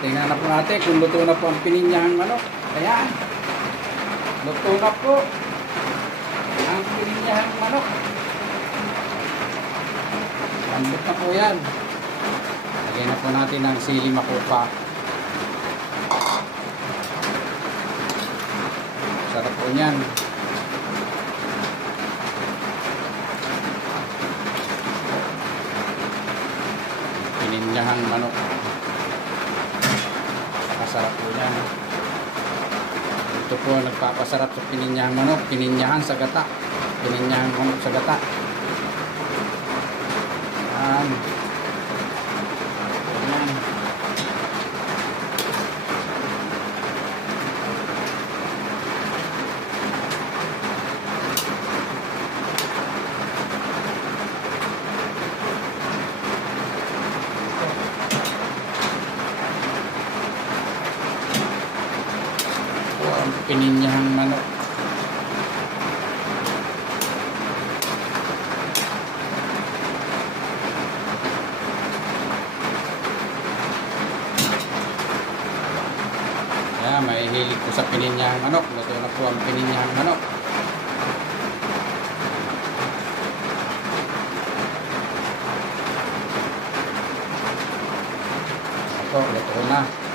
tingnan na po natin kung luto na po ang pininyahang manok. Ayan. Luto na po ang pininyahang manok. Lambot na po yan. Lagyan na po natin ang sili makupa. Sarap po yan. Pininyahang manok. Masarap po yan. Ito po nagpapasarap sa pininyahang manok. Pininyahan sa gata. Pininyahang manok sa gata. Yan. Yan. Ang pininyahang manok. Yan, may hilig ko sa pininyahang manok. Luto na po ang pininyahang manok. Ito, luto na.